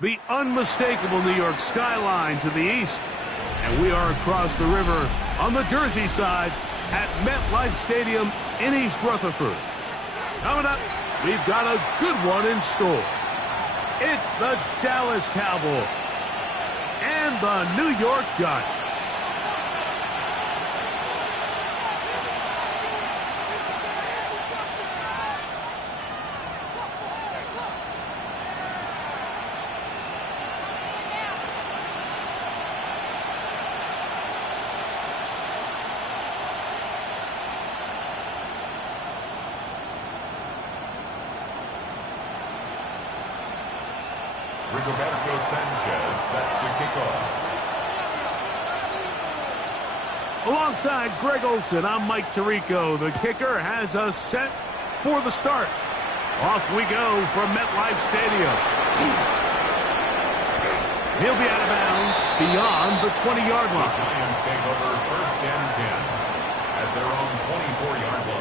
The unmistakable New York skyline to the east. And we are across the river on the Jersey side at MetLife Stadium in East Rutherford. Coming up, we've got a good one in store. It's the Dallas Cowboys and the New York Giants. Roberto Sanchez set to kick off. Alongside Greg Olson, I'm Mike Tirico. The kicker has us set for the start. Off we go from MetLife Stadium. He'll be out of bounds beyond the 20-yard line. The Giants take over 1st and 10 at their own 24-yard line.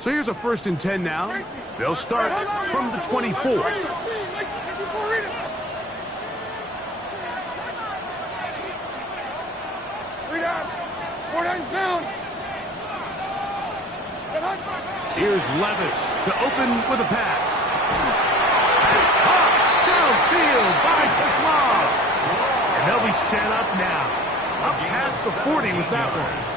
So here's a 1st and 10 now. They'll start from the 24. Here's Levis to open with a pass. Downfield by Tesla. And they'll be set up now. Up past the 40 with that one.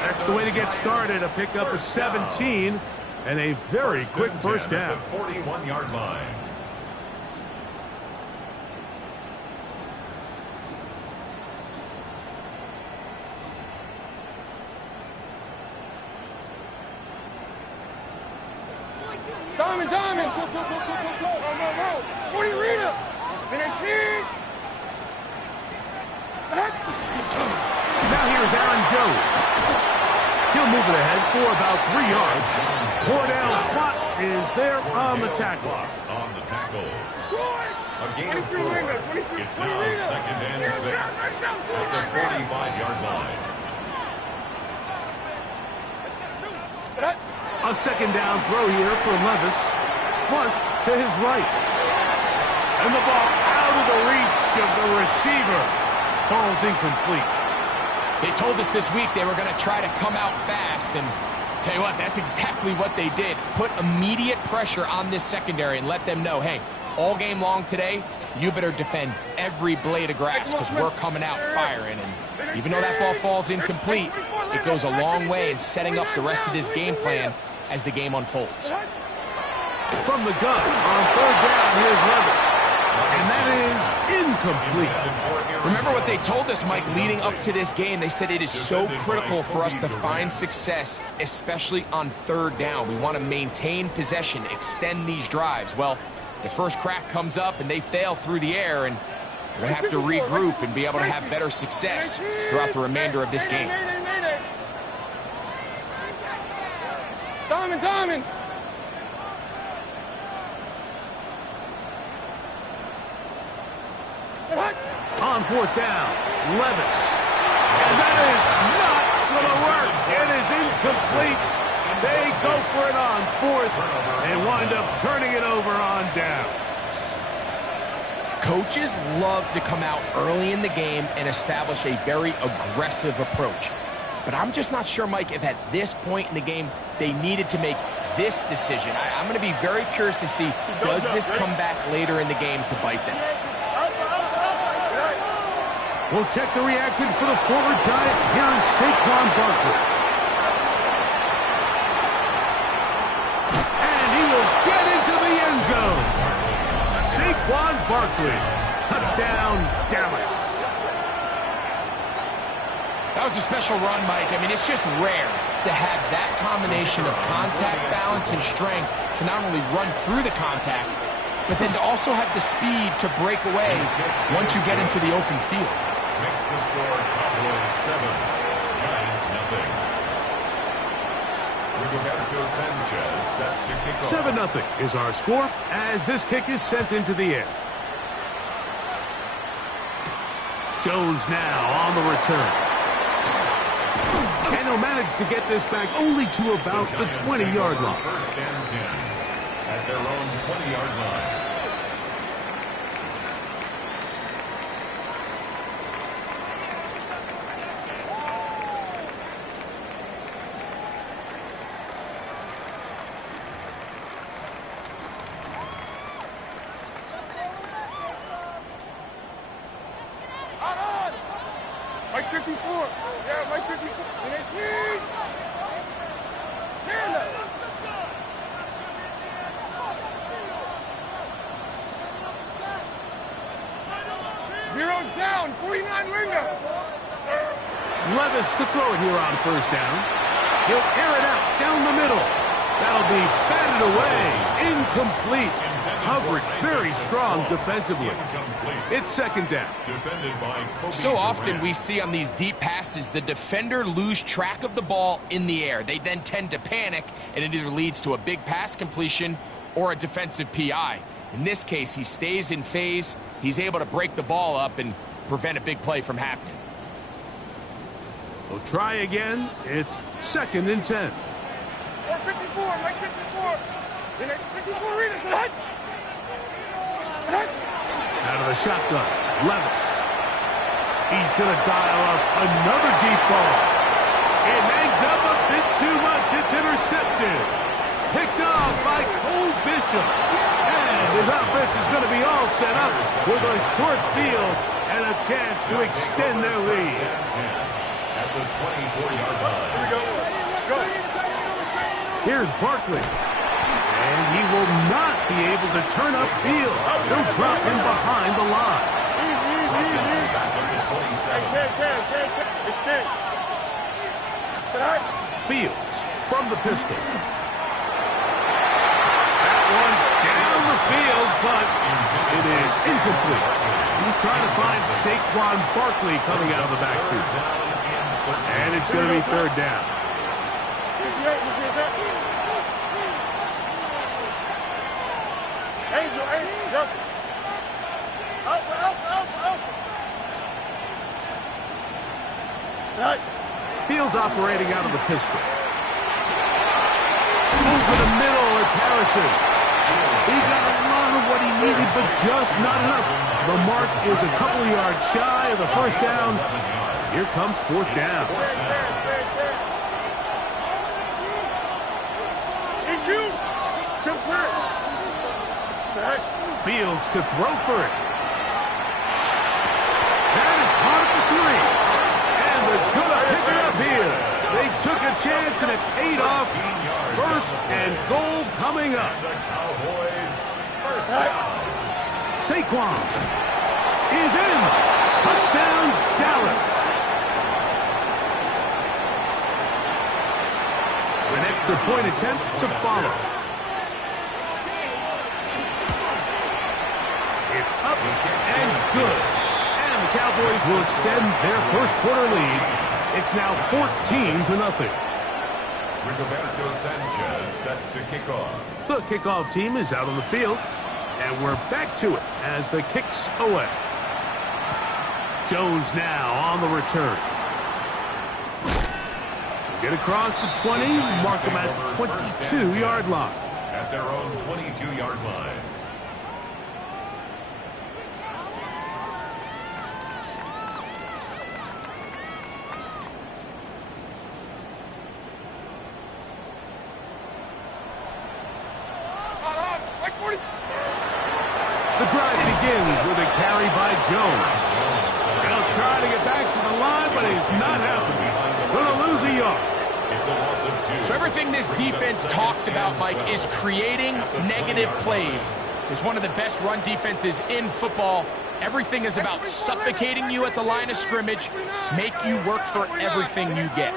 That's the way to get started. A pickup of 17 and a very quick first down. 41-yard line. Diamond. Go. 40 Rita. Now here's Aaron Jones. He'll move it ahead for about 3 yards. Cordell Flott is there on the tackle. On the tackle. A gain of 4. It's now 2nd and 6 at the 45-yard line. A 2nd down throw here for Levis. Flush to his right. And the ball out of the reach of the receiver. Falls incomplete. They told us this week they were going to try to come out fast, and tell you what, that's exactly what they did. Put immediate pressure on this secondary and let them know, hey, all game long today, you better defend every blade of grass because we're coming out firing. And even though that ball falls incomplete, it goes a long way in setting up the rest of this game plan as the game unfolds. From the gun on 3rd down, here's Levis. And that is incomplete. Remember what they told us, Mike, leading up to this game. They said it is so critical for us to find success, especially on 3rd down. We want to maintain possession, extend these drives. Well, the first crack comes up and they fail through the air, and we're going to have to regroup and be able to have better success throughout the remainder of this game. Diamond. On 4th down, Levis. And that is not going to work. It is incomplete. They go for it on 4th and wind up turning it over on down. Coaches love to come out early in the game and establish a very aggressive approach. But I'm just not sure, Mike, if at this point in the game they needed to make this decision. I'm going to be very curious to see, does this come back later in the game to bite them? We'll check the reaction for the former Giant. Here is Saquon Barkley. And he will get into the end zone. Saquon Barkley. Touchdown, Dallas. That was a special run, Mike. I mean, it's just rare to have that combination of contact, balance, and strength to not only run through the contact, but then to also have the speed to break away once you get into the open field. Makes the score Cowboys 7, Giants nothing. Roberto Sanchez set to kick off. 7-0 is our score as this kick is sent into the air. Jones now on the return. And he'll manage to get this back only to about the 20-yard line. First and 10 at their own 20-yard line. Mike 54. Yeah, Mike 54. And it's me. Zero's down. 49 Lingo. Levis to throw it here on first down. He'll air it out down the middle. That'll be batted away. Incomplete. Coverage very strong defensively. It's second down. So often we see on these deep passes the defender lose track of the ball in the air. They then tend to panic, and it either leads to a big pass completion or a defensive PI. In this case, he stays in phase. He's able to break the ball up and prevent a big play from happening. We'll try again. It's second and 10. 54, Mike 54. And it's 54 readers. Out of the shotgun, Levis. He's going to dial up another deep ball. It hangs up a bit too much. It's intercepted. Picked off by Cole Bishop. And his offense is going to be all set up with a short field and a chance to extend their lead. At the 24-yard line. Here we go. Go. Here's Barkley. And he will not be able to turn upfield. He'll drop him behind the line. Fields from the pistol. That one down the field, but it is incomplete. He's trying to find Saquon Barkley coming out of the backfield. And it's going to be third down. Angel, go. Out. Right. Fields operating out of the pistol. Over the middle, it's Harrison. He got a lot of what he needed, but just not enough. The mark is a couple yards shy of the first down. Here comes fourth down. Fields to throw for it. That is caught at the 3. And they're going to pick it up here. They took a chance and it paid off. First and goal coming up. The Cowboys first down. Saquon is in. Touchdown, Dallas. An extra point attempt to follow. It's up and good. And the Cowboys will extend their first quarter lead. It's now 14-0. Roberto Sanchez set to kick off. The kickoff team is out on the field. And we're back to it as the kick's away. Jones now on the return. Get across the 20, mark them at the 22-yard line. At their own 22-yard line. The drive begins with a carry by Jones. He'll try to get back to the line, but it's not happening. Going to lose a yard. It's a loss of 2. So everything this defense talks about, Mike, is creating negative plays. is one of the best run defenses in football. Everything is about suffocating you at the line of scrimmage, make you work for everything you get.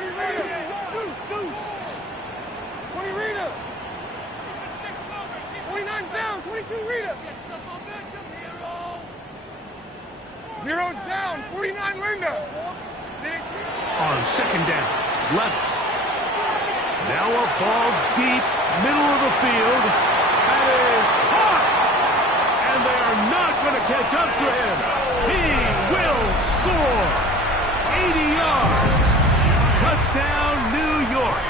29's down, 22 Rita. Zero's down, 49 Linda. On second down, Levis. Now a ball deep, middle of the field. That is caught! And they are not going to catch up to him. He will score! 80 yards. Touchdown, New York.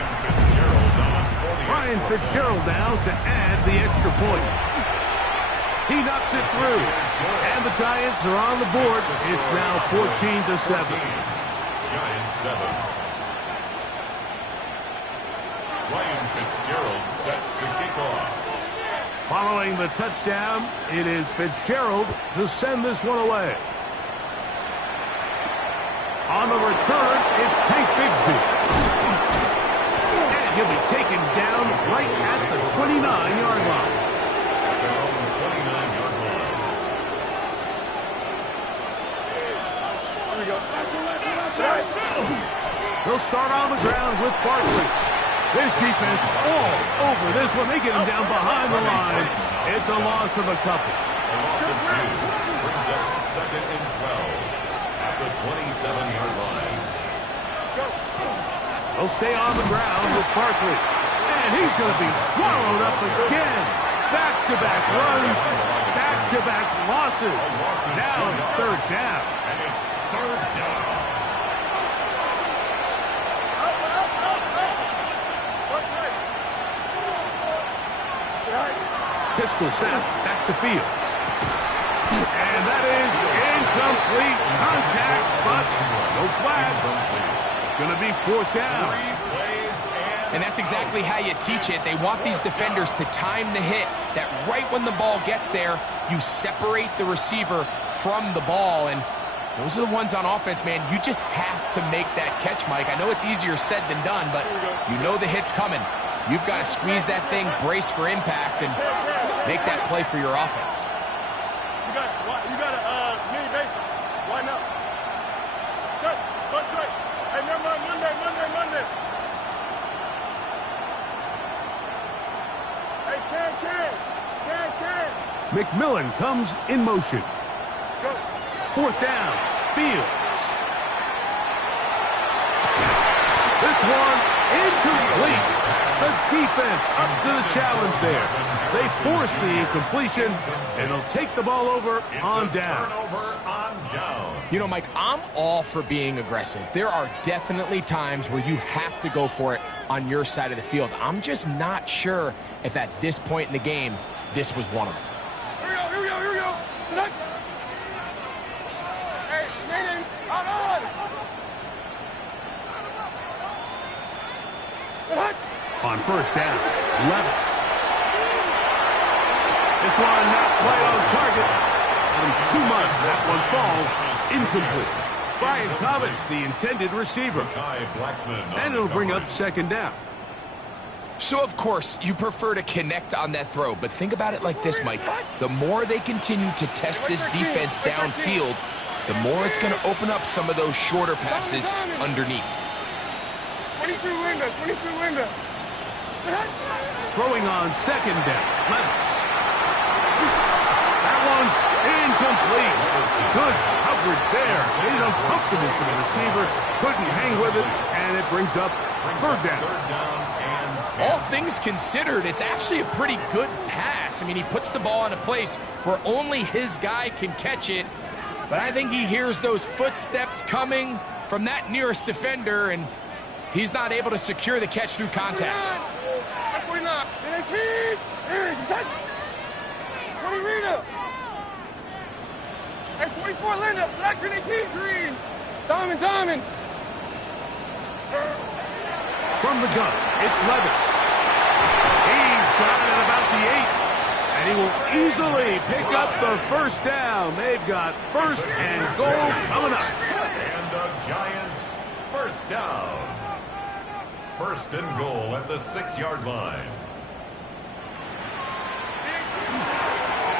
Brian Fitzgerald now to add the extra point. He knocks it through. And the Giants are on the board. It's now 14-7. Giants 7. Ryan Fitzgerald set to kick off. Following the touchdown, it is Fitzgerald to send this one away. On the return, it's Tank Bigsby. And he'll be taken down right at the 29-yard line. At their own 29-yard line. Here we go. They'll start on the ground with Barkley. This defense all over this one. They get him down behind the line. It's a loss of a couple. A loss of 2 brings up 2nd and 12 at the 27-yard line. They'll stay on the ground with Barkley. And he's going to be swallowed up again. Back-to-back runs, back-to-back losses. Now it's third down. And it's third down. Pistol snap back to Fields. And that is incomplete contact, but no flags. It's going to be fourth down. And that's exactly how you teach it. They want these defenders to time the hit, that right when the ball gets there, you separate the receiver from the ball. And those are the ones on offense, man. You just have to make that catch, Mike. I know it's easier said than done, but you know the hit's coming. You've got to squeeze that thing, brace for impact, and make that play for your offense. You got a mini base. Why not? Just, punch right. Hey, remember Monday. Hey, can. McMillan comes in motion. Go. Fourth down, Fields. This one incomplete. The defense up to the challenge there. They force the incompletion, and they'll take the ball over on down. Turnover on down. You know, Mike, I'm all for being aggressive. There are definitely times where you have to go for it on your side of the field. I'm just not sure if at this point in the game, this was one of them. Here we go. Tonight. Hey, Nathan, out on. Tonight. On first down, Levis. This one not quite on target. And too much. That one falls incomplete. Brian Thomas, the intended receiver. And it'll bring up second down. So, of course, you prefer to connect on that throw, but think about it like this, Mike. The more they continue to test this defense downfield, the more it's going to open up some of those shorter passes underneath. 22 Linda. Throwing on second down, Levis. That one's incomplete. Good coverage there. Made it uncomfortable for the receiver. Couldn't hang with it, and it brings up third down. All things considered, it's actually a pretty good pass. I mean, he puts the ball in a place where only his guy can catch it. But I think he hears those footsteps coming from that nearest defender, and he's not able to secure the catch through contact. 20 Rita. Hey, 24 Linda. Black green. Diamond. From the gun, it's Levis. He's got it at about the 8. And he will easily pick up the first down. They've got first and goal coming up. And the Giants first down. First and goal at the 6-yard line.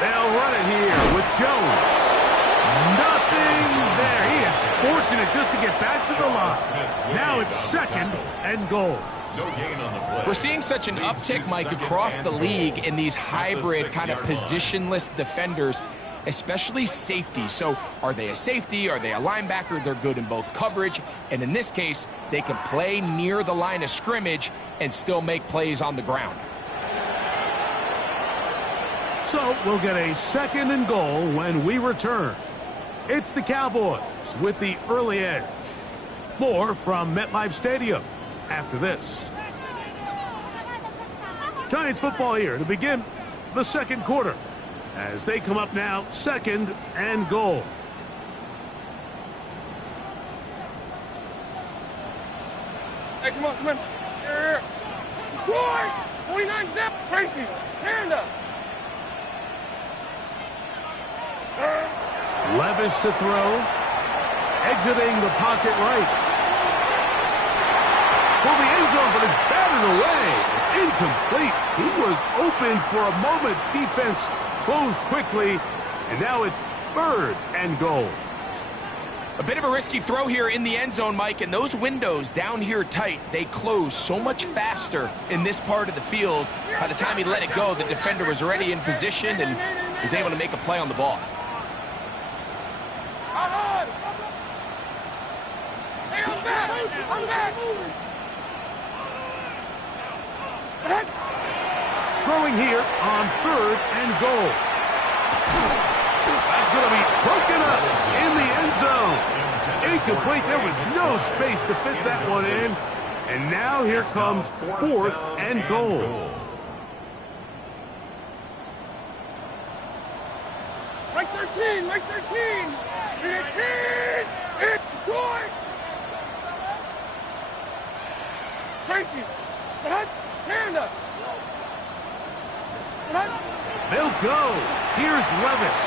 They'll run it here with Jones. Nothing there. He is fortunate just to get back to the line. Now it's 2nd and goal. No gain on the play. We're seeing such an uptick, Mike, across the league in these hybrid kind of positionless defenders, especially safety. So are they a safety? Are they a linebacker? They're good in both coverage. And in this case, they can play near the line of scrimmage and still make plays on the ground. So we'll get a 2nd and goal when we return. It's the Cowboys with the early edge. More from MetLife Stadium after this. Giants football here to begin the 2nd quarter as they come up now 2nd and goal. Hey, come on, come on. Here. Short. 49 step. Tracy. Stand up. Levis to throw. Exiting the pocket right. For the end zone, but it's batted away. Incomplete. He was open for a moment. Defense closed quickly, and now it's 3rd and goal. A bit of a risky throw here in the end zone, Mike, and those windows down here tight, they close so much faster in this part of the field. By the time he let it go, the defender was already in position and was able to make a play on the ball. Throwing here on 3rd and goal. That's going to be broken up in the end zone. Incomplete. There was no space to fit that one in. And now here comes 4th and goal. Mike 13, Mike 13. 13. It's short. Tracy. Set. Stand up. They'll go. Here's Levis.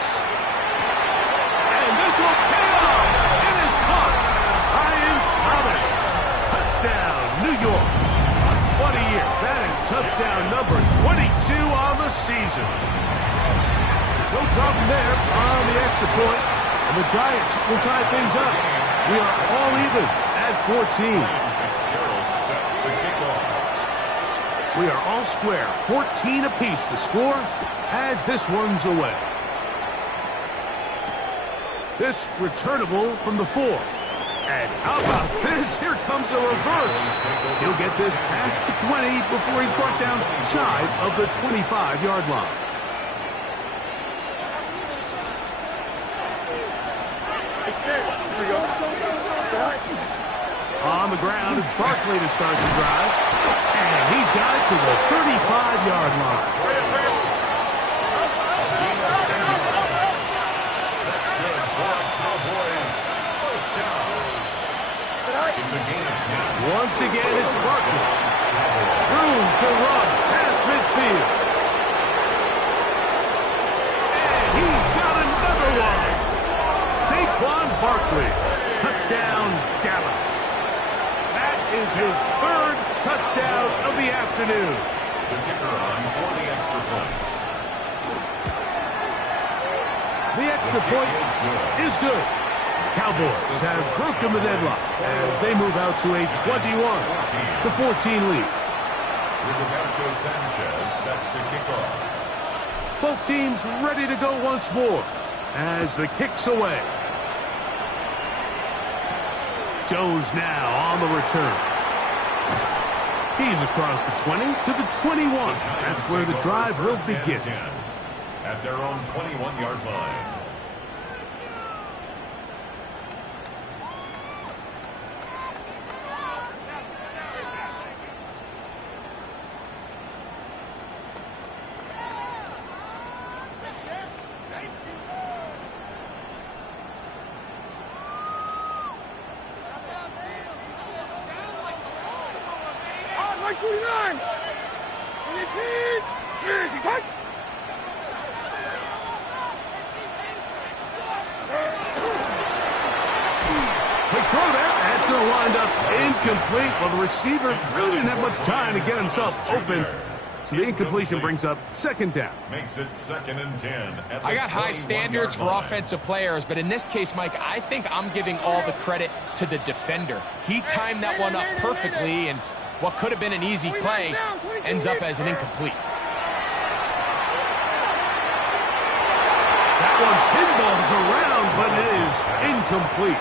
And this will pay off. It is caught. Ryan Thomas. Touchdown, New York. What a year. That is touchdown number 22 on the season. No problem there on the extra point. And the Giants will tie things up. We are all even at 14. We are all square. 14 apiece the score as this one's away. This returnable from the 4. And how about this? Here comes a reverse. He'll get this past the 20 before he's brought down shy of the 25-yard line. Here we go. On the ground, it's Barkley to start the drive. And he's got it to the 35-yard line. That's good for Cowboys. First down. It's a gain of 10. Once again, it's Barkley. Room to run past midfield. And he's got another one. Saquon Barkley. Touchdown, Dallas. That is his 3rd touchdown of the afternoon. The kicker on for the extra point. The extra point is good. Cowboys have broken the deadlock as they move out to a 21-14 lead. Roberto Sanchez set to kick off. Both teams ready to go once more as the kick's away. Jones now on the return. He's across the 20 to the 21. That's where the drive will begin. At their own 21-yard line. Mike 49. Quick throw there. That's going to wind up incomplete. Well, the receiver really didn't have much time to get himself open. So the incompletion brings up second down. Makes it 2nd and 10. I got high standards for offensive players, but in this case, Mike, I think I'm giving all the credit to the defender. He timed that one up perfectly, and what could have been an easy play ends up as an incomplete. That one pinballs around, but it is incomplete.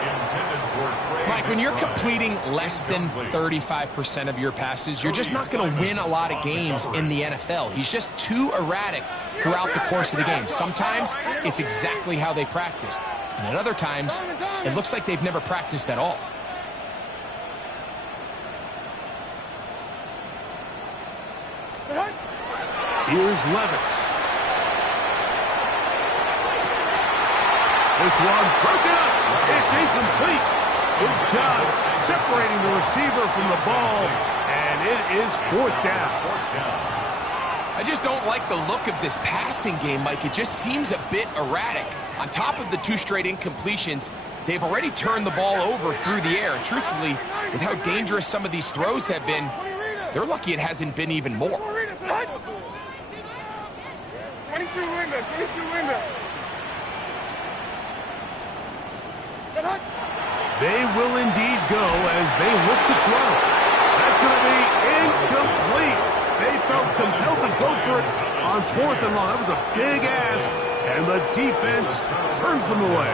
Mike, when you're completing less than 35% of your passes, you're just not going to win a lot of games in the NFL. He's just too erratic throughout the course of the game. Sometimes it's exactly how they practiced, and at other times, it looks like they've never practiced at all. Here's Levis. This one broken up. It's incomplete. Good job separating the receiver from the ball, and it is 4th down. I just don't like the look of this passing game, Mike. It just seems a bit erratic. On top of the 2 straight incompletions, they've already turned the ball over through the air. And truthfully, with how dangerous some of these throws have been, they're lucky it hasn't been even more. 22 window, 22 window. They will indeed go as they look to throw. That's going to be incomplete. They felt compelled to go for it on 4th and long. That was a big ask, and the defense turns them away.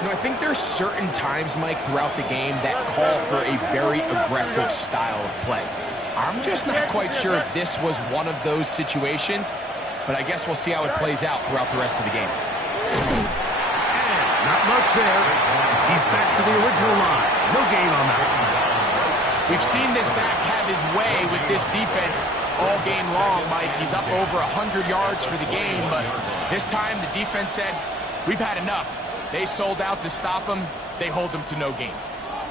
You know, I think there's certain times, Mike, throughout the game that call for a very aggressive style of play. I'm just not quite sure if this was one of those situations, but I guess we'll see how it plays out throughout the rest of the game. Not much there. He's back to the original line. No gain on that. We've seen this back have his way with this defense all game long, Mike. He's up over 100 yards for the game, but this time the defense said, we've had enough. They sold out to stop him. They hold him to no gain.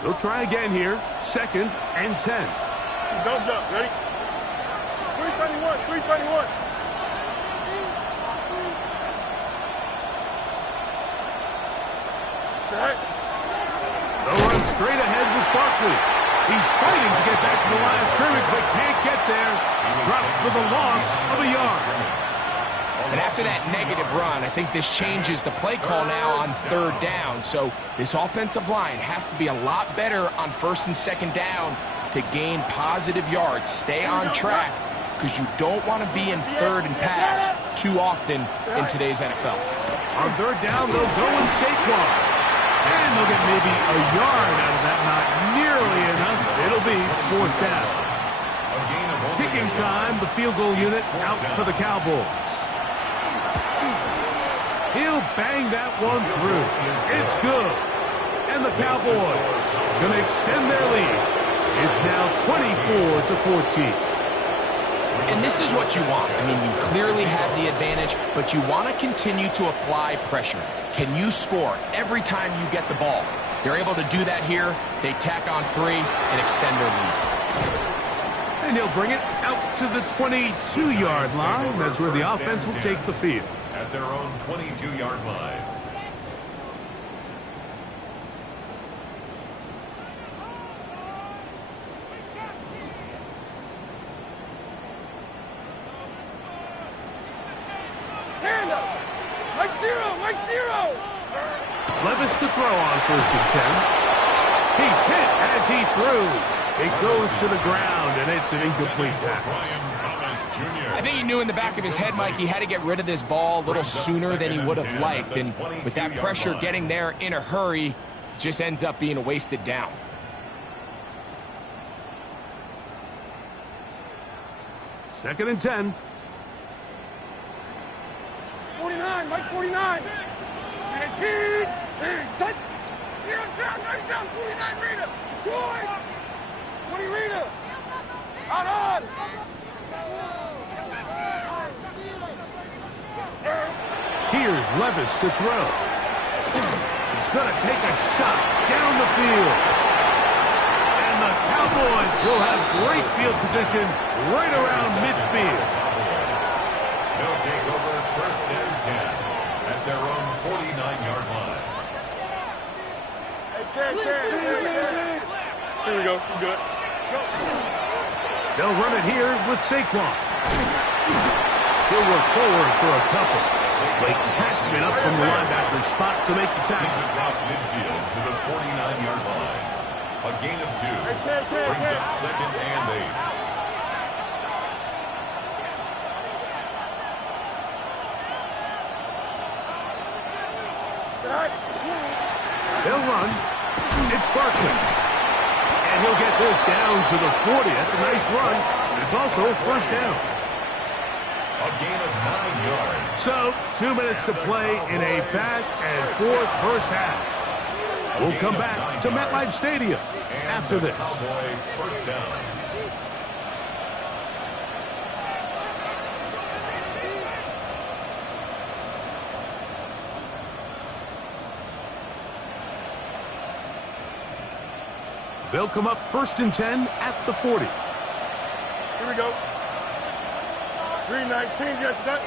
They'll try again here. 2nd and 10. Don't jump. Ready? 331, 331. They'll run straight ahead with Barkley. He's fighting to get back to the line of scrimmage, but can't get there. Dropped for the loss of a yard. And after that negative run, I think this changes the play call now on 3rd down. So this offensive line has to be a lot better on 1st and 2nd down to gain positive yards. Stay on track, because you don't want to be in 3rd and pass too often in today's NFL. On 3rd down, they'll go in Saquon. And they'll get maybe a yard out of that. Not nearly enough. It'll be 4th down. Kicking time, the field goal unit out for the Cowboys. He'll bang that one through. It's good. And the Cowboys going to extend their lead. It's now 24-14. And this is what you want. I mean, you clearly have the advantage, but you want to continue to apply pressure. Can you score every time you get the ball? They're able to do that here. They tack on 3 and extend their lead. And he'll bring it out to the 22-yard line. That's where the offense will take the field. At their own 22-yard line. Levis to throw on 1st and 10. He's hit as he threw. It goes to the ground, and it's an incomplete pass. I think he knew in the back of his head, Mike, he had to get rid of this ball a little sooner than he would have liked. And with that pressure getting there in a hurry, it just ends up being a wasted down. Second and 10. 49, Mike 49. 19. Set. Here's down, 49 Rita. Short. 20 Rita. Out on. Here's Levis to throw. He's going to take a shot down the field. And the Cowboys will have great field position right around midfield. They'll take over 1st and 10 at their own 49-yard line. Here we go. Good. Go. They'll run it here with Saquon. He'll work forward for a couple. Blatant Cashman up from the linebacker's spot to make the tackle. He's across midfield to the 49-yard line. A gain of 2 brings up 2nd and 8. They'll run. It's Barkley. And he'll get this down to the 40. That's a nice run. It's also a first down. A gain of 9 yards. So, 2 minutes to play in a back-and-forth first half. We'll come back to MetLife Stadium after this. First down. They'll come up 1st and 10 at the 40. Here we go. 319, get that.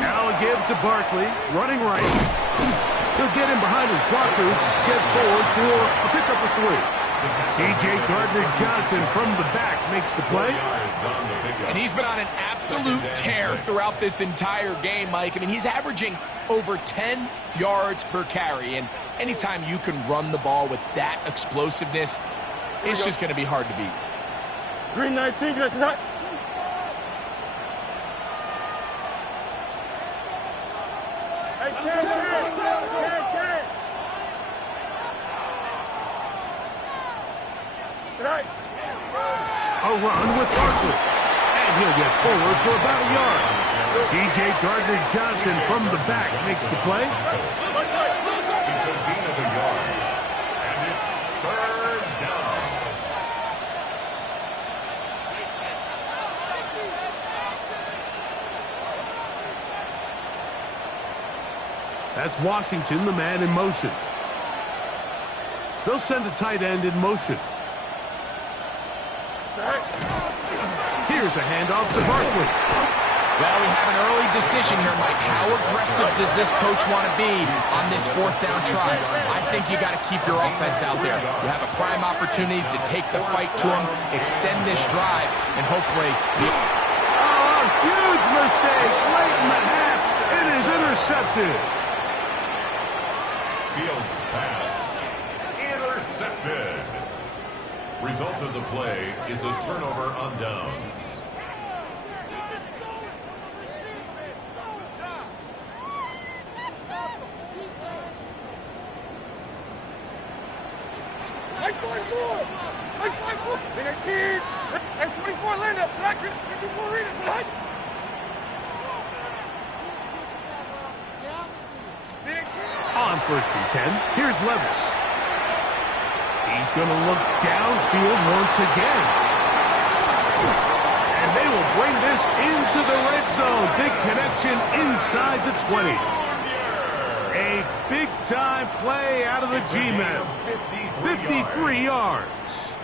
Now a give to Barkley, running right. He'll get in behind his blockers, get forward for a pickup of 3. C.J. Gardner-Johnson from the back makes the play. And he's been on an absolute tear throughout this entire game, Mike. I mean, he's averaging over 10 yards per carry. And anytime you can run the ball with that explosiveness, it's just going to be hard to beat. 319, get that. Hey, can. Right. A run with Barkley. And he'll get forward for about a yard. C.J. Gardner-Johnson from the back makes the play. It's a gain of a yard. And it's 3rd down. That's Washington, the man in motion. They'll send a tight end in motion. Here's a handoff to Barkley. Well, we have an early decision here, Mike. How aggressive does this coach want to be on this 4th down try? I think you got to keep your offense out there. You have a prime opportunity to take the fight to him, extend this drive, and hopefully... Oh, a huge mistake late in the half. It is intercepted. Fields pass. Intercepted. Result of the play is a turnover on downs. Like 5-4. And 24 land up. 54 readers, right? On 1st and 10, here's Levis. He's going to look downfield once again. And they will bring this into the red zone. Big connection inside the 20. A big-time play out of the G-men. 53 yards.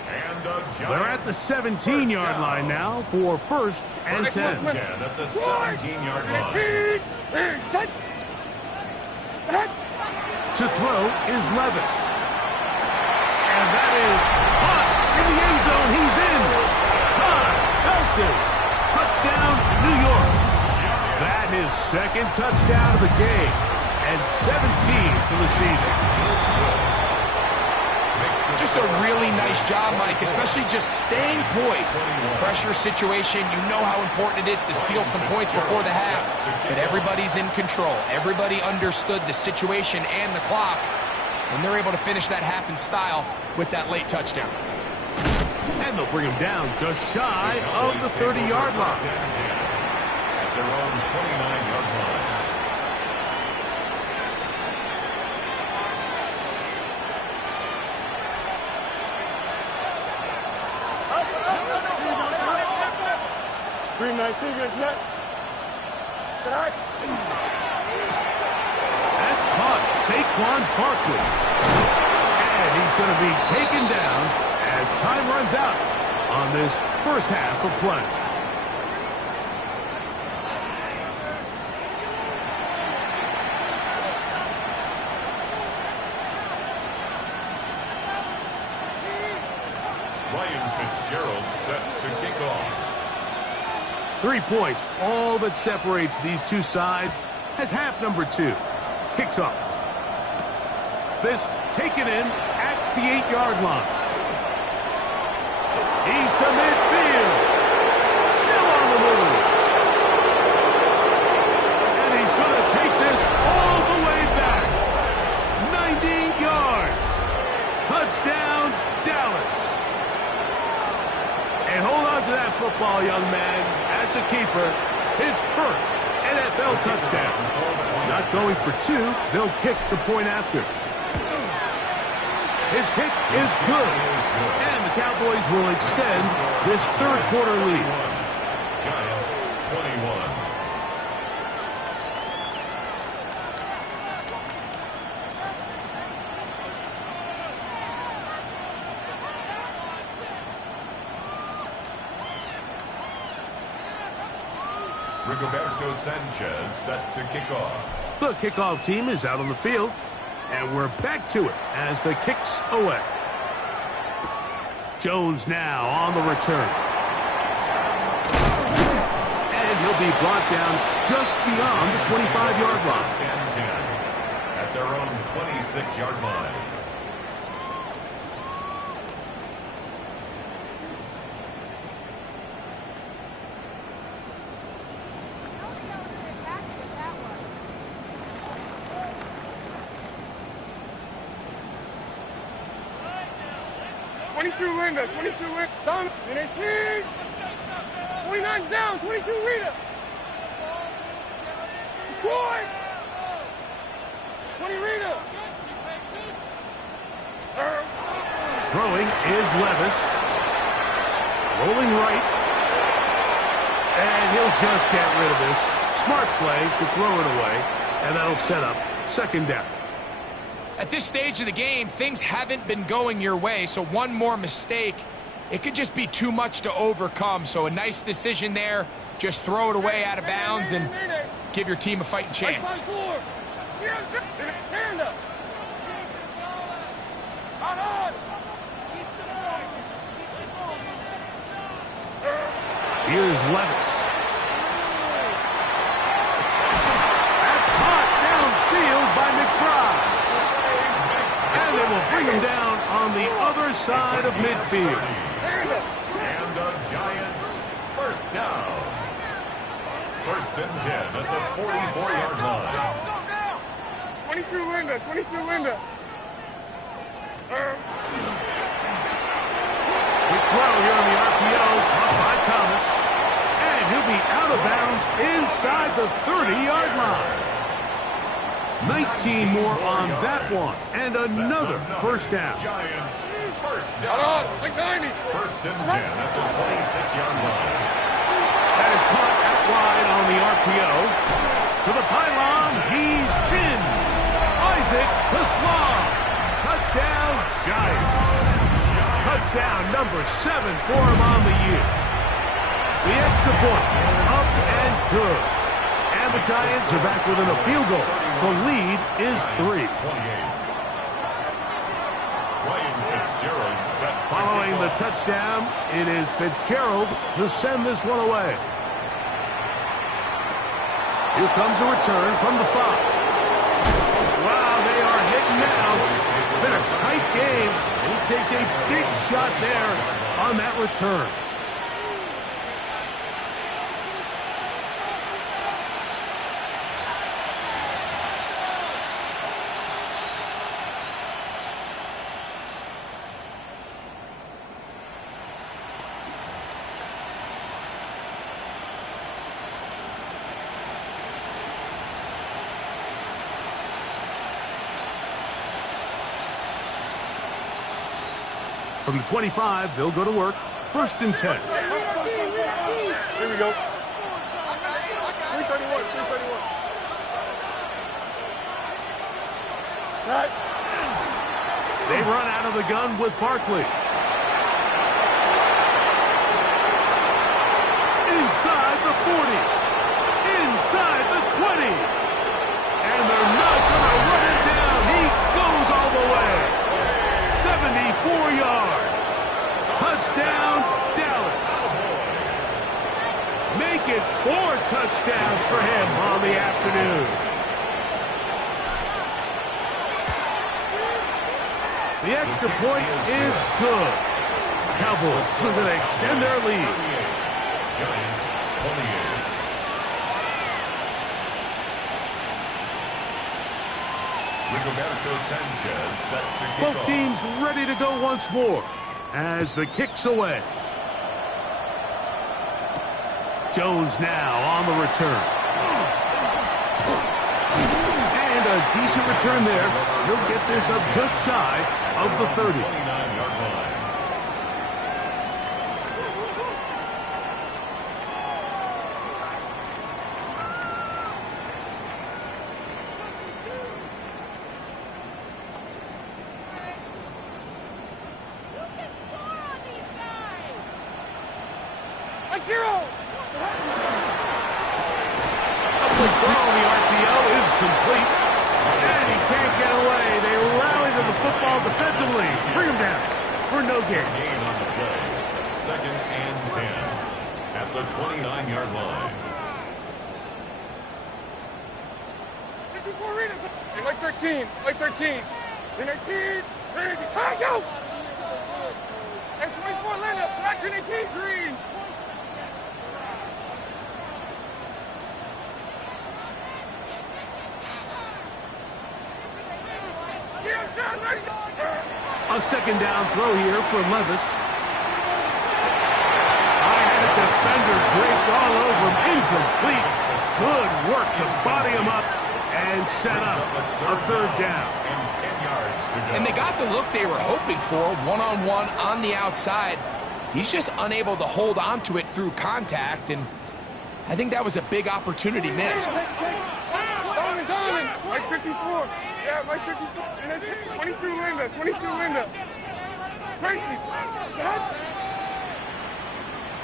They're at the 17-yard line now for 1st and 10. At the 17-yard line. To throw is Levis. And that is caught in the end zone. He's in. Caught. Belted. Touchdown, New York. That is 2nd touchdown of the game. And 17 for the season. Just a really nice job, Mike, especially just staying poised. Pressure situation, you know how important it is to steal some points before the half. But everybody's in control. Everybody understood the situation and the clock. And they're able to finish that half in style with that late touchdown. And they'll bring him down just shy of the 30-yard line. At their own 29-yard line. Green 19 is net. That's caught. Saquon Barkley. And he's going to be taken down as time runs out on this first half of play. Ryan Fitzgerald set to kick off. 3 points, all that separates these two sides, has half number 2. Kicks off. This taken in at the 8-yard line. He's to midfield. Still on the move. And he's going to take this all the way back. 90 yards. Touchdown, Dallas. And hold on to that football, young man. That's a keeper. His first NFL touchdown. Not going for 2. They'll kick the point after. His kick is good. And the Cowboys will extend this third quarter lead. Giants 21. Rigoberto Sanchez set to kick off. The kickoff team is out on the field. And we're back to it as the kick's away. Jones now on the return. And he'll be brought down just beyond the 25-yard line. First and 10 at their own 26-yard line. Linda, 22 Linda, down, in 18, 29 down, 22 Rita. Short. 20 Rita. Throwing is Levis. Rolling right. And he'll just get rid of this. Smart play to throw it away. And that'll set up second down. At this stage of the game, things haven't been going your way, so one more mistake, it could just be too much to overcome. So a nice decision there. Just throw it away out of bounds and give your team a fighting chance. Here's Levis. That's caught downfield by McBride. And they will bring him down on the other side of midfield. And the Giants first down. First and 10 at the 44-yard line. 22 Linda, 22 Linda. Quick throw here on the RPO, caught by Thomas. And he'll be out of bounds inside the 30-yard line. 19 more on that one, and another first down. Giants first down. Like 90. First and 10 at the 26-yard line. That is caught out wide on the RPO. To the pylon, he's pinned. Isaac to Slaw. Touchdown, Giants. Touchdown number 7 for him on the year. The extra point, up and good. And the Giants are back within a field goal. The lead is 3. Following the touchdown, it is Fitzgerald to send this one away. Here comes a return from the 5. Wow, they are hitting now. It's been a tight game. He takes a big shot there on that return. From the 25, they'll go to work. First and 10. Here we go. 331, 331. Snap. They run out of the gun with Barkley. Inside the 40. Inside the 20. And they're not going to run him down. He goes all the way. 74 yards. Touchdown. it 4 touchdowns for him on the afternoon. The extra point is good. Cowboys are going to extend their lead. Giants 28. Rigoberto Sanchez set to kick Both off. teams ready to go once more as the kick's away. Jones now on the return. And a decent return there. He'll get this up just shy of the 30. 29-yard line. Defensively, bring him down for no gain. Gain on the play. 2nd and 10 at the 29-yard line. Like 13, like 13. 19, 19, go! And 24, Linda, 19, Green. A second down throw here for Levis. I had a defender draped all over him. Incomplete. Good work to body him up and set up a 3rd down. And 10 yards to go. And they got the look they were hoping for, one-on-one on the outside. He's just unable to hold on to it through contact, and I think that was a big opportunity missed. Donovan, Mike 54. Yeah, Mike 54. And then 22 Linda, 22 Linda. Tracy.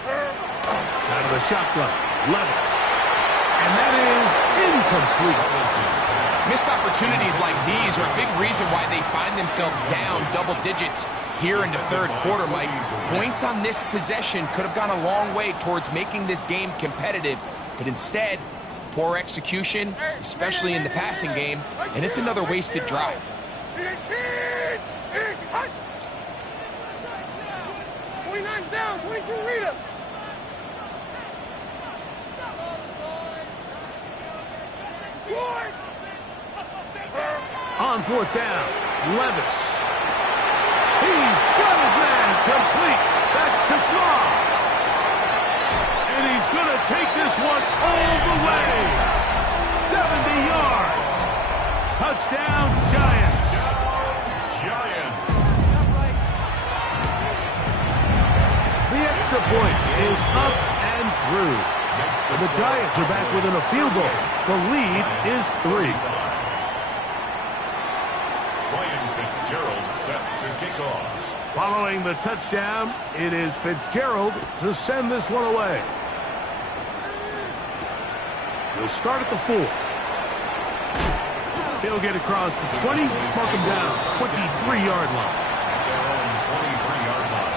Out of the shotgun, Levis. And that is incomplete. Missed opportunities like these are a big reason why they find themselves down double digits here in the 3rd quarter, Mike. Points on this possession could have gone a long way towards making this game competitive, but instead, poor execution, especially in the passing game, and it's another wasted drive. 29's down, 22 Rita. On 4th down, Levis. He's got his man complete. That's to Slaw. And he's going to take this one all the way. 70 yards. Touchdown, Giants. Giants. The extra point is up and through. And the Giants are back within a field goal. The lead is 3. Fitzgerald set to kick off. Following the touchdown, it is Fitzgerald to send this one away. He'll start at the 4. He'll get across the 20, mark him down, 23-yard line. At their own 23-yard line.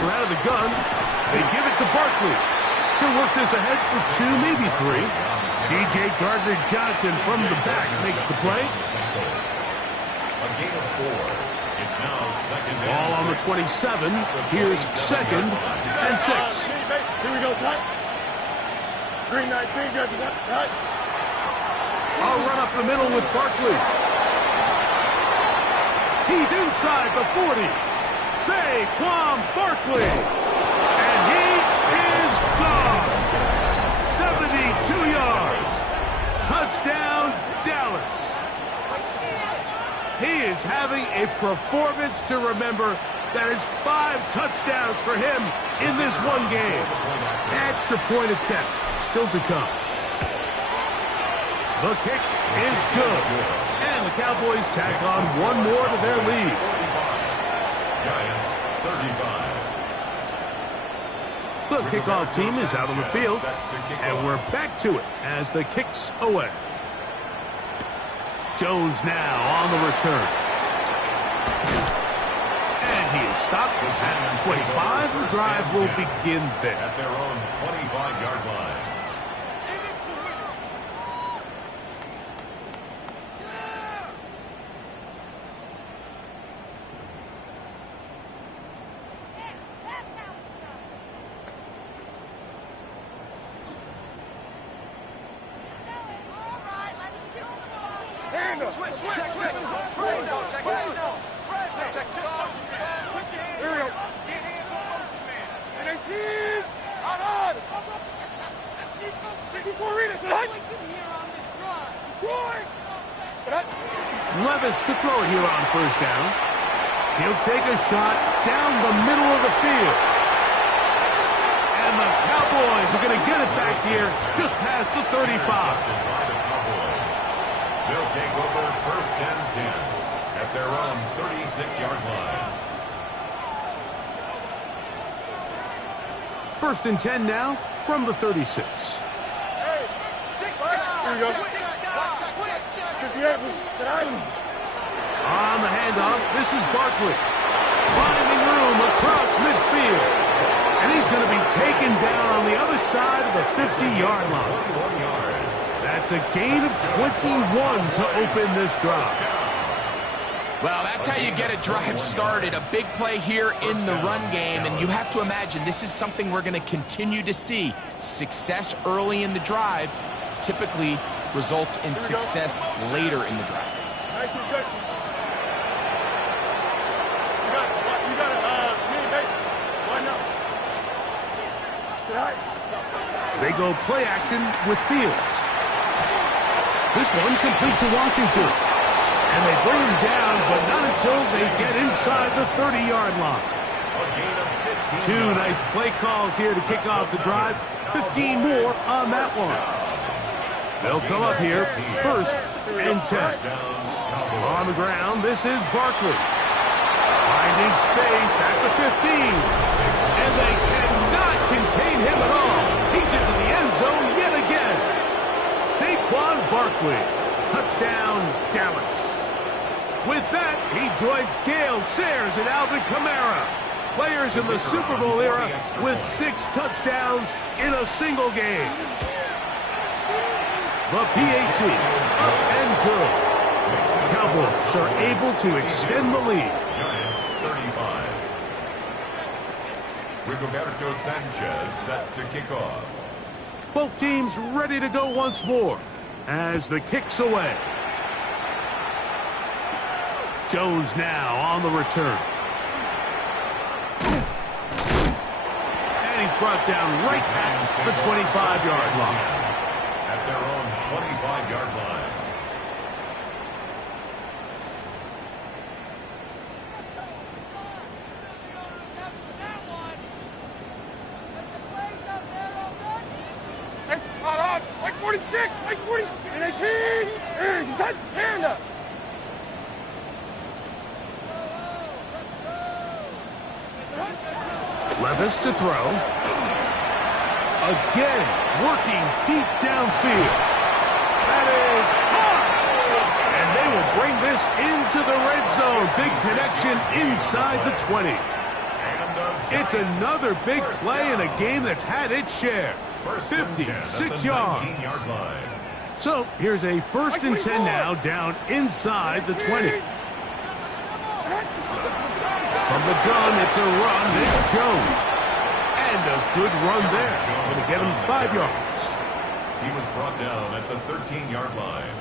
Out of the gun, they give it to Barkley. He'll work this ahead for 2, maybe 3. C.J. Gardner-Johnson from the back makes the play. A gain of 4. It's now 2nd and Ball on the 27. Here's 2nd and 6. Here we go, son. Green 19, got the I'll run up the middle with Barkley. He's inside the 40. Saquon Barkley. And he is gone. 72 yards. Touchdown, Dallas. He is having a performance to remember That is 5 touchdowns for him in this one game. Extra point attempt still to come. The kick is good. And the Cowboys tack on one more to their lead. Giants 35. The kickoff team is out on the field, and we're back to it as the kick's away. Jones now on the return. And he is stopped at 25. The drive will begin there. At their own 25-yard line. Levis to throw it here on first down. He'll take a shot down the middle of the field. And the Cowboys are going to get it back here just past the 35. They'll take over first and 10 at their own 36-yard line. First and 10 now from the 36. Here we go. On the handoff, this is Barkley. Finding room across midfield. And he's going to be taken down on the other side of the 50-yard line. 21 yards. That's a gain of 21 to open this drive. Well, that's how you get a drive started. A big play here in the run game, and you have to imagine this is something we're going to continue to see. Success early in the drive typically results in success later in the drive. Nice instruction. You got mini base. Why not? They go play action with Fields. This one complete to Washington. And they bring him down, but not until they get inside the 30-yard line. Two nice play calls here to kick off the drive. 15 more on that one. They'll come up here first and 10. On the ground, this is Barkley. Finding space at the 15. And they cannot contain him at all. He's into the end zone yet again. Saquon Barkley. Touchdown, Dallas. With that, he joins Gale Sayers and Alvin Kamara. Players in the Super Bowl era with 6 touchdowns in a single game. The PAT up and good. Cowboys are able to extend the lead. Giants 35. Rigoberto Sanchez set to kick off. Both teams ready to go once more as the kick's away. Jones now on the return. And he's brought down right at the 25-yard line. At their own 25-yard line. Like 46, like 40, and 18. He's had hand up. Levis to throw. Again, working deep downfield. That is hard. And they will bring this into the red zone. Big connection inside the 20. It's another big play in a game that's had its share. 56 yards. So here's a first and 10 now down inside the 20. From the gun, it's a run. It's Jones. And a good run there. Going to get him 5 yards. He was brought down at the 13-yard line.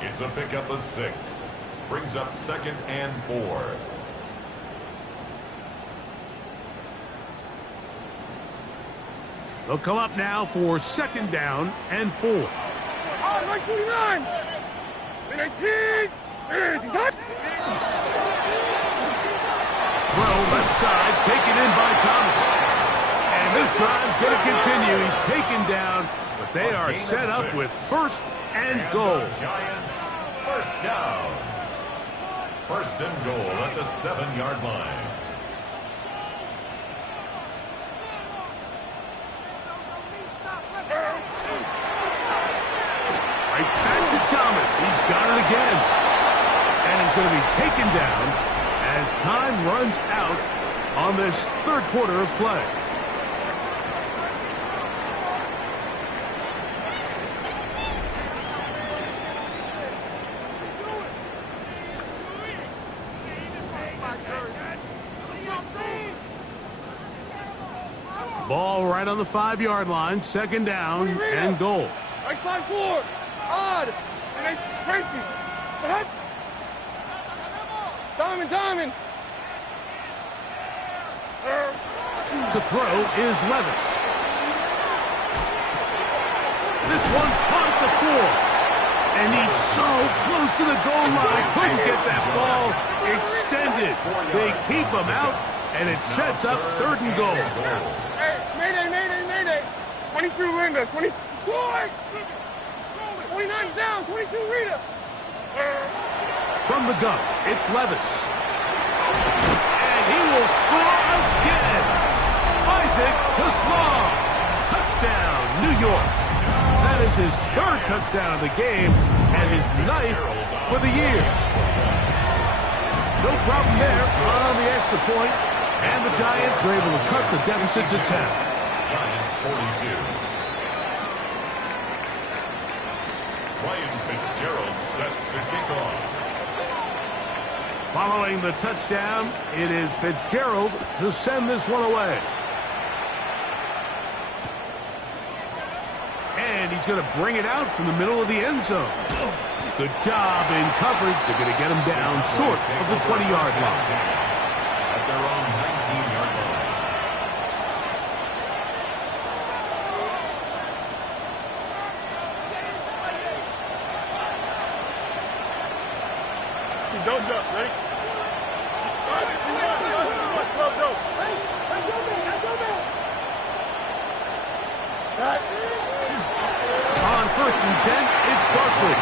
It's a pickup of 6. Brings up 2nd and 4. They'll come up now for 2nd down and 4. Oh, 929. 19. He's hot. throw left side, taken in by Thomas. And this drive's going to continue. He's taken down, but they are set up with first and goal. Giants, first down. First and goal at the 7-yard line. Right back to Thomas. He's got it again. And he's going to be taken down as time runs out on this third quarter of play. Ball right on the 5-yard line, second down and goal. Right side forward. Odd. And it's Tracy. Diamond. To throw is Levis. This one's caught at the 4. And he's so close to the goal line. Couldn't get that ball extended. They keep him out, and it sets up third and goal. Hey, Mayday. 22 Linda. 20. Swords. 29's down. 22 Rita. From the gun, it's Levis. And he will score again. Isaac to Slaw. Touchdown, New York. That is his third touchdown of the game and his 9th for the year. No problem there on the extra point, and the Giants are able to cut the deficit to 10. Giants 42. Ryan Fitzgerald set to kick off. Following the touchdown, it is Fitzgerald to send this one away. And he's going to bring it out from the middle of the end zone. Good job in coverage. They're going to get him down short of the 20-yard line. At their own 19-yard line. Don't jump. Ready? 12 go. On first and 10, it's Barkley.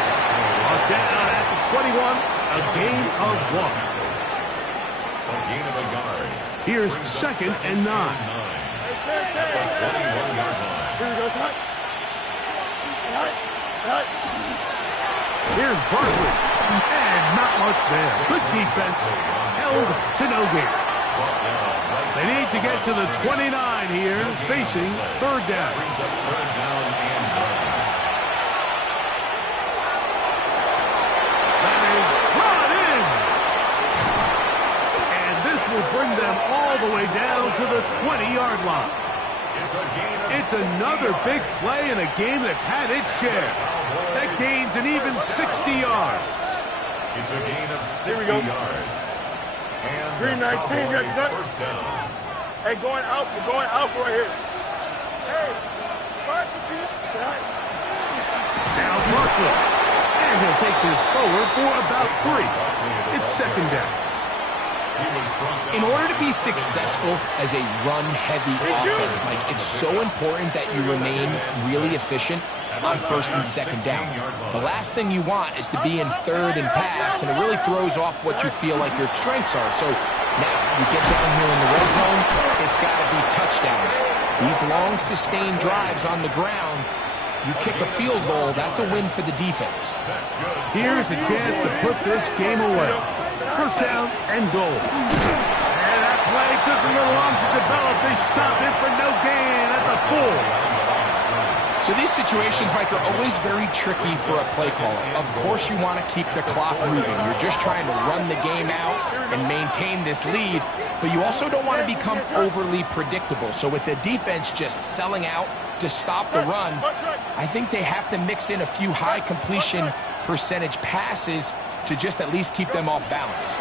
Down at the 21, a gain of 1. A gain of a yard. Here's second and 9. At the 21-yard line. Here we go, Scott. Here's Barkley. And not much there. Good defense. Held to no gain. They need to get to the 29 here, facing third down. Brings up third down and 1. That is brought in. And this will bring them all the way down to the 20-yard line. It's another big play in a game that's had its share. That gains an even 60 yards. It's a gain of 60 yards. And 319, got that. first down. Hey, going out right here. Hey, Now Barkley. And he'll take this forward for about 3. It's second down. In order to be successful as a run-heavy offense, Mike, it's so important that you remain really efficient on first and second down. The last thing you want is to be in third and pass, and it really throws off what you feel like your strengths are. So now you get down here in the red zone, it's got to be touchdowns. These long, sustained drives on the ground, you kick a field goal, that's a win for the defense. Here's a chance to put this game away. First down and goal. And that play took a little long to develop. They stop it for no gain at the 4. So these situations, Mike, are always very tricky for a play caller. Of course you want to keep the clock moving. You're just trying to run the game out and maintain this lead, but you also don't want to become overly predictable. So with the defense just selling out to stop the run, I think they have to mix in a few high completion percentage passes to just at least keep them off balance.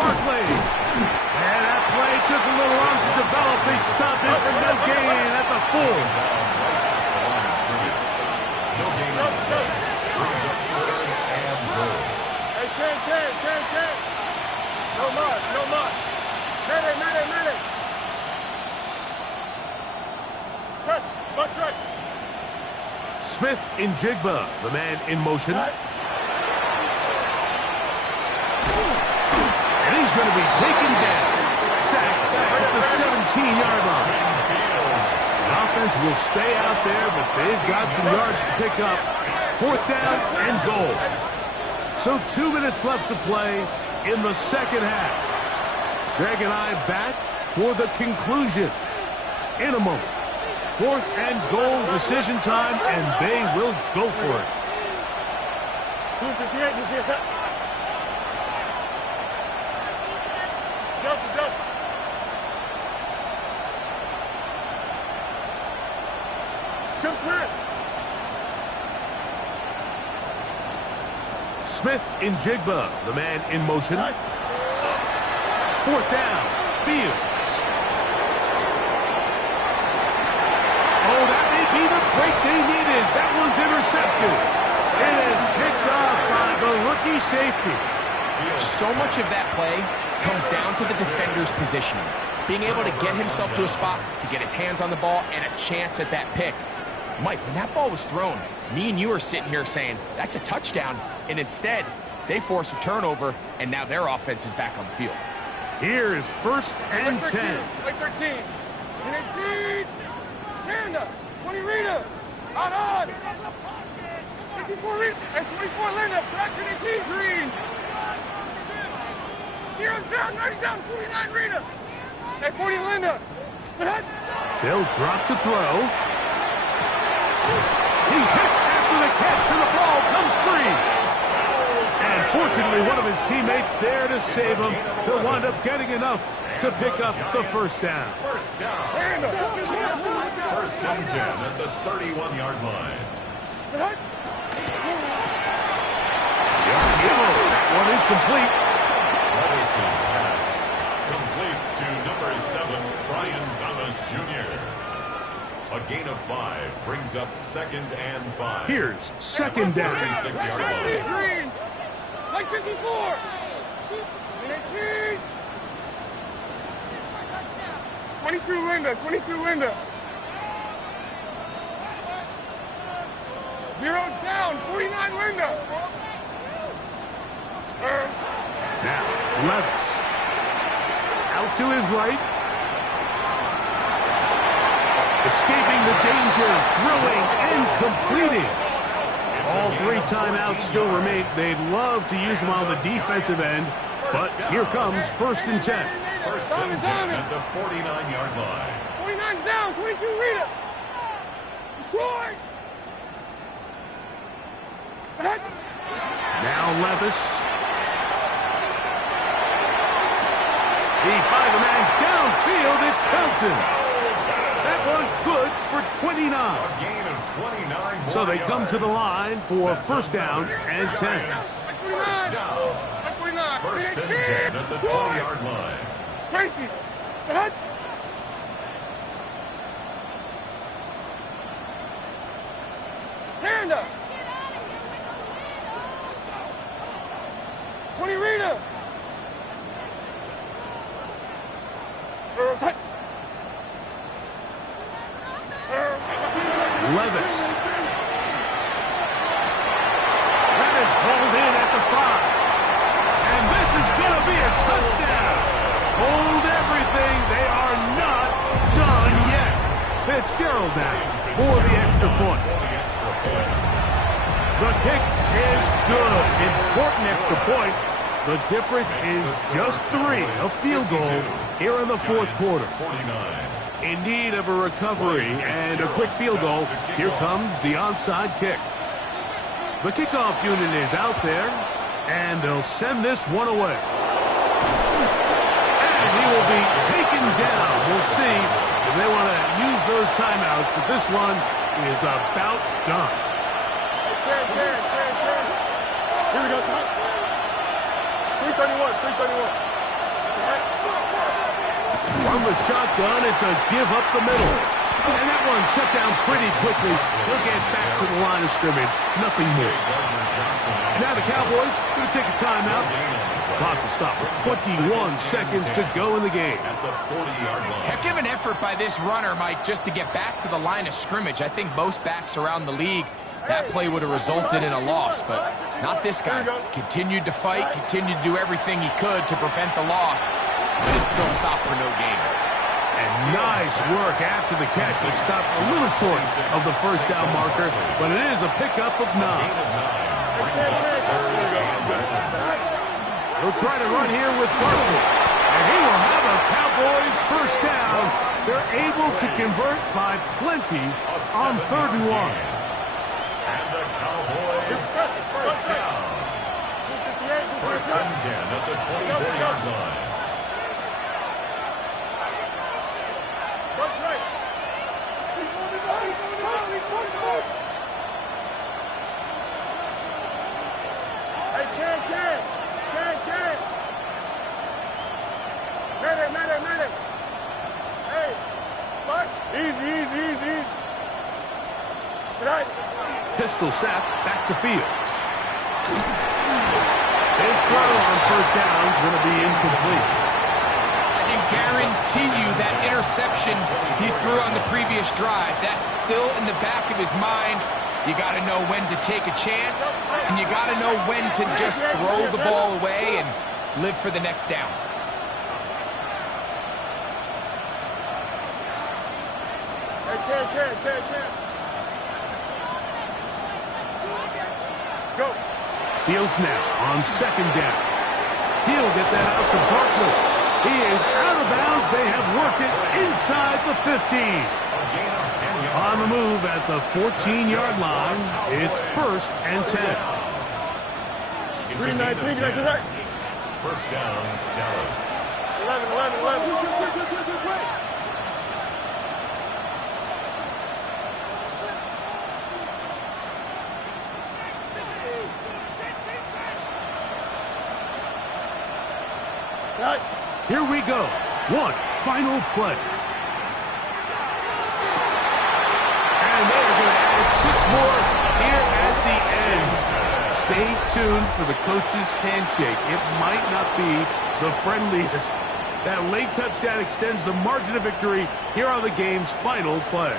Barkley. And that play took a little long to develop. They stop it for no gain at the 4. Hey, 10. No much. Madden. Press, butt right. Smith in Jigba, the man in motion. And he's going to be taken down. Sacked back at the 17-yard line. The offense will stay out there, but they've got some yards to pick up. 4th down and goal. So 2 minutes left to play in the second half. Greg and I back for the conclusion in a moment. 4th and goal, decision time, and they will go for it. Justin. Chip slant. Smith in Jigba, the man in motion. 4th down, Fields. Oh, that may be the break they needed. That one's intercepted. It is picked off by the rookie safety. So much of that play comes down to the defender's positioning. Being able to get himself to a spot, to get his hands on the ball, and a chance at that pick. Mike, when that ball was thrown, me and you are sitting here saying, that's a touchdown. And instead, they force a turnover, and now their offense is back on the field. Here is 1st and 10. Like 13. 10. 20 Rita. On. 54 Rita. And 24 Linda. Track 18. Green. Heroes down. 90 down. 49 Rita. And 40 Linda. They'll drop to throw. He's hit after the catch, and the ball comes free. And fortunately, one of his teammates there to save him. He'll wind up getting enough to pick up the 1st down. 1st down. 1st and 10 at the 31-yard line. That one is complete. Levis's pass complete to number 7, Brian Thomas Jr. A gain of 5 brings up 2nd and 5. Here's 2nd down. 36-yard line. Green. Like 54. 18. 22 Linda. 0's down. 49 Linda. Now, Levis. Out to his right. Escaping the danger, throwing and completing. All 3 timeouts still remain. They'd love to use them on the defensive end, but here comes 1st and 10. 1st and 10 at the 49-yard line. 49's down. 22 Rita. Short. Now Levis. He finds the man downfield. It's Felton. That one good for 29. A gain of 29. So they come to the line for 1st down and 10. 1st down. 1st and 10 at the 20-yard line. Tracy. Hand up. 20 Rita. Levis. That is hauled in at the 5. And this is going to be a touchdown. Hold everything. They are not done yet. Fitzgerald now for the extra point. The kick is good. Important extra point. The difference is just 3, a field goal here in the 4th quarter. In need of a recovery and a quick field goal, here comes the onside kick. The kickoff unit is out there, and they'll send this one away. And he will be taken down. We'll see if they want to use those timeouts, but this one is about done. Here we go. 331. From the shotgun, it's a give up the middle. And that one shut down pretty quickly. He'll get back to the line of scrimmage. Nothing more. Now the Cowboys going to take a timeout. Clock will stop. 21 seconds to go in the game. Heck of an effort by this runner, Mike, just to get back to the line of scrimmage. I think most backs around the league, that play would have resulted in a loss, but not this guy. Continued to fight, continued to do everything he could to prevent the loss, but it still stopped for no gain. And nice work after the catch. It stopped a little short of the first down marker, but it is a pickup of 9. He'll try to run here with Barkley, and he will have a Cowboys first down. They're able to convert by plenty on 3rd and 1. And the Cowboys first down. First and 10 at the 24-yard line. That's right. Hey, Can. Madden. Hey, fuck. Easy. Right. Pistol snap back to Fields. His throw on first down is going to be incomplete. I can guarantee you that interception he threw on the previous drive, that's still in the back of his mind. You got to know when to take a chance, and you got to know when to just throw the ball away and live for the next down. Hey, Can. Go. Fields now on 2nd down. He'll get that out to Barkley. He is out of bounds. They have worked it inside the 15. On the move at the 14-yard line, it's 1st and 10. 3-9. First down, Dallas. 11. Right. Here we go. One final play. And they're going to add 6 more here at the end. Stay tuned for the coach's handshake. It might not be the friendliest. That late touchdown extends the margin of victory here on the game's final play.